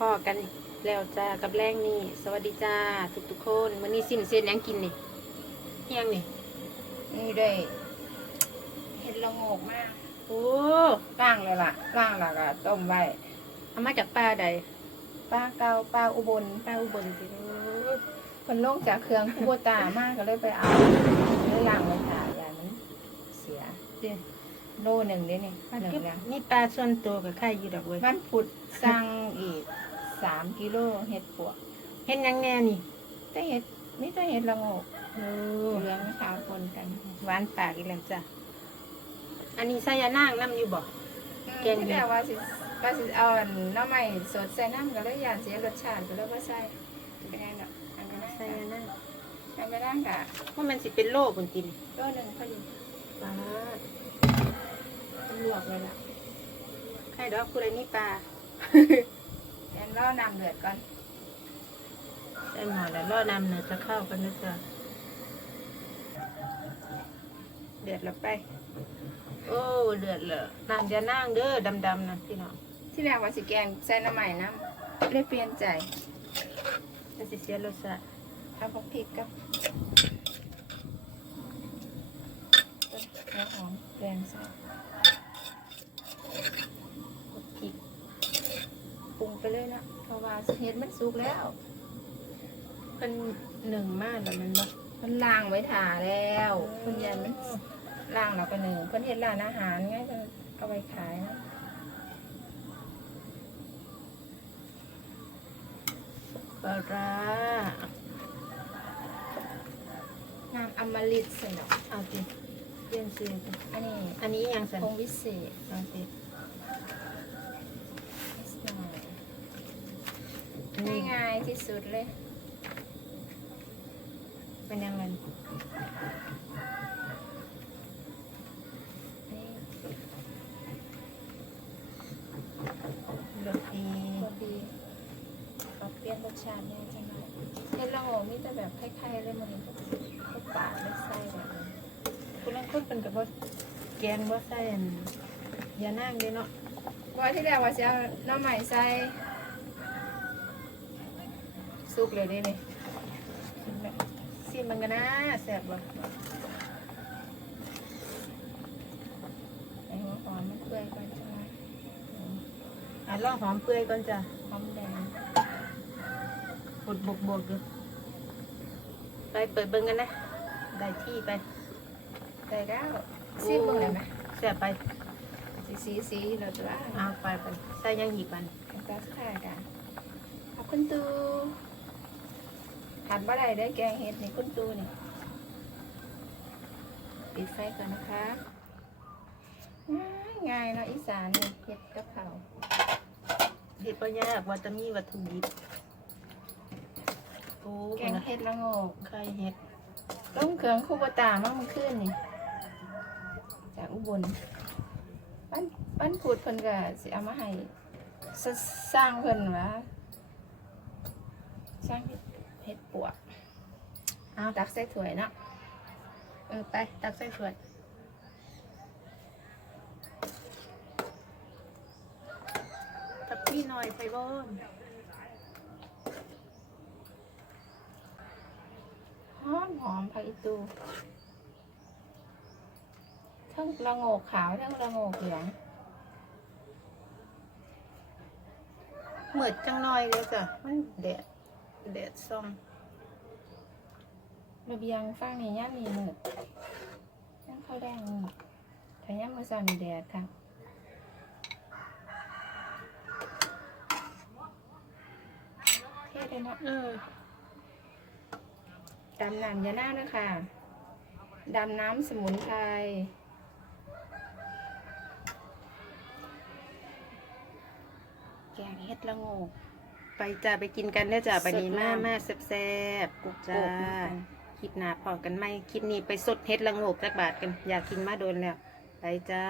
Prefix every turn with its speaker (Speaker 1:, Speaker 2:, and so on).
Speaker 1: พ่อกันแล้วจ้ากับแรงนี่สวัสดีจ้าทุกทุกๆคนวันนี้สิ้นเส้นหยังกินนี่เฮียงนี่
Speaker 2: นี่ได้เห็ดละโงกมาก
Speaker 1: โอ้
Speaker 2: ล่างเลยล่ะล่างแล้วก็ต้มไว้
Speaker 1: เอามาจากป่าใด
Speaker 2: ปลาเกาปลาอุบล
Speaker 1: ป่าอุบลสิ
Speaker 2: คนลงจากเครื่องคูโบตามากก็เลยไปเอาเลยล่างไว้ถ่ายยามันเสีย
Speaker 1: เดี๋ยว
Speaker 2: โลหนึ่งเด้นี่
Speaker 1: มัน
Speaker 2: หนึ่ง
Speaker 1: ก็
Speaker 2: แล้ว
Speaker 1: นี่ปลาส่วนตัวกับไข่อยู่ดอกเว้ย
Speaker 2: มันผุดสั่ง อีกสามกิโลเห็ดปวก
Speaker 1: เห็นหยังแน่นี่
Speaker 2: แต่เห็ดนี่แต่เห็ดละโงก
Speaker 1: โอ้
Speaker 2: เหลืองขาวปนกัน
Speaker 1: หวานปากอีกแล้วจ้ะอันนี้ใส่ยานางน้ำอยู่บ่แกงเห็ด
Speaker 2: ที่แรกว่าสิว่าสิเอาอันหน้ำใหม่สดใส่น้ำก็เลยอยากเสียรสชาติก็เลยว่าใส่เป็นไงเนาะอันนั้น
Speaker 1: ใส่ยานาง
Speaker 2: อันนั้นค่ะ
Speaker 1: เพราะมันสิเป็นโรคคนกิน
Speaker 2: โลหนึ่งพอดี
Speaker 1: ปลา
Speaker 2: ลวกเลยล่ะ
Speaker 1: ไข่ดอกคุณไอ้นี่ปลา
Speaker 2: แอนล่อน้ำเดือดก่อน
Speaker 1: ใส่หมอแล้วล่อนำเนื้อจะเข้ากันนะจ๊ะเดือดแล้วไป โอ้เดือดเลยน้ำจะนั่งเด้อดำๆนะพี่น้อง
Speaker 2: ที่แรกว่าสิแกงใส่น้ำใหม่น้ำเลยเปลี่ยนใจ
Speaker 1: มันสิเสียรสชาติ
Speaker 2: เอาผักพริกกับหัวหอมแดงใส่
Speaker 1: พริก
Speaker 2: ปรุงไปเลยนะเพราะว่าเห็ดมันสุกแล้ว
Speaker 1: เป็นหนึ่งมากแล้วมันบ่
Speaker 2: มันล้างไว้ถ่าแล้วเพิ่นยันมันล้างแล้วก็หนึ่งเพิ่นเห็ดร้านอาหารไงเพิ่นเอาไว้ขายนะ
Speaker 1: ปลาร้า
Speaker 2: น้ำอมฤตใส่หน่อย
Speaker 1: เอาสิเปลี่ยนซื้อสิ
Speaker 2: อันนี้
Speaker 1: อันนี้ยังสัน
Speaker 2: คงวิเศษ
Speaker 1: เอาสิ
Speaker 2: นิดหน่อย
Speaker 1: อันนี้
Speaker 2: ง่ายๆที่สุดเลย
Speaker 1: เป็นยังไง
Speaker 2: นี่
Speaker 1: รสดี
Speaker 2: พอดีขอเปลี่ยนรสชาติเนี่ยจังเลยเห็ดละโงกมีแต่แบบคล้ายๆเลยมันนี้ก็ปาดเลยใส่แบบนี้
Speaker 1: คุณลังคนเป็นกับว่าแกงว่าใส่อันยานั่งเด้เนาะ
Speaker 2: ว่าที่แรกว่าจะเอาหน้ำใหม่ใส่ ซุปเลยได้เลย
Speaker 1: ซิมมันกันนะแซ่บบ่
Speaker 2: ไอ้หัวหอมมันเปื่อยก่อนจังเลย
Speaker 1: อะลองหอมเปื่อยก่อนจ้ะ
Speaker 2: หอมแดง
Speaker 1: บดบกบกอยู่ไปเปิดเบิ่งกันนะ ได้ที่ไป
Speaker 2: ใส่แล้วซีบมึงเลยไหม
Speaker 1: แซ่บไป
Speaker 2: สีสีสีเราจะว่า
Speaker 1: เอาไปไปใส่ยังหีบมัน
Speaker 2: เป็นตาสุดท้ายกันขอบคุณตู ทานบ่ได้ได้อแกงเห็ดนี่คุณตูนี่ปิดไฟก่อนนะคะง่ายง่ายๆเนาะอีสานนี่เห็ดกับเขาว
Speaker 1: เห็ดปยากว่าจะมีวัตถุดิบโอ้
Speaker 2: แกงเห็ดละโงก
Speaker 1: ไข่เห็ด
Speaker 2: ต้มเครื่องคูบตามาเมื่อคืนนี่จากอุบลปั้นปั้นพูดเพิ่นก็สิเอามาให้สสร้างเพิ่นว่าสร้างเฮ็ด เฮ็ดปวก
Speaker 1: เอา
Speaker 2: ตักใส่ถ้วยเนาะ
Speaker 1: เออไปตักใส่ถ้วยตักพี่หน่อยไปบ้น
Speaker 2: หอมหอมผักอีตูทั้งละโงกขาวทั้งละโงกเหลือง
Speaker 1: เหมือดจังหน่อยเลยจ้ะมันแดด แดดส่อง
Speaker 2: ระเบียงฟังนี่ย่ามีมืดย่าเข้าแดงมืดถ้าย่ามือสามีแดดค่ะเท่เลยเนาะ
Speaker 1: เออ
Speaker 2: ดำน้ำยาหน้าด้วยค่ะดำน้ำสมุนไพรแกงเห็ดละโงก
Speaker 1: ไปจ้าไปกินกันเด้อจ้าไปนี้
Speaker 2: สด
Speaker 1: มา
Speaker 2: น้ำ
Speaker 1: มาแซ่บๆกุกจ้า
Speaker 2: โกกๆนะคะ
Speaker 1: คลิปหน้าพอกันไหมคลิปนี้ไปสดเฮ็ดละโงกจักบาทกัน อยากกินมาโดนแล้ว ไปจ้า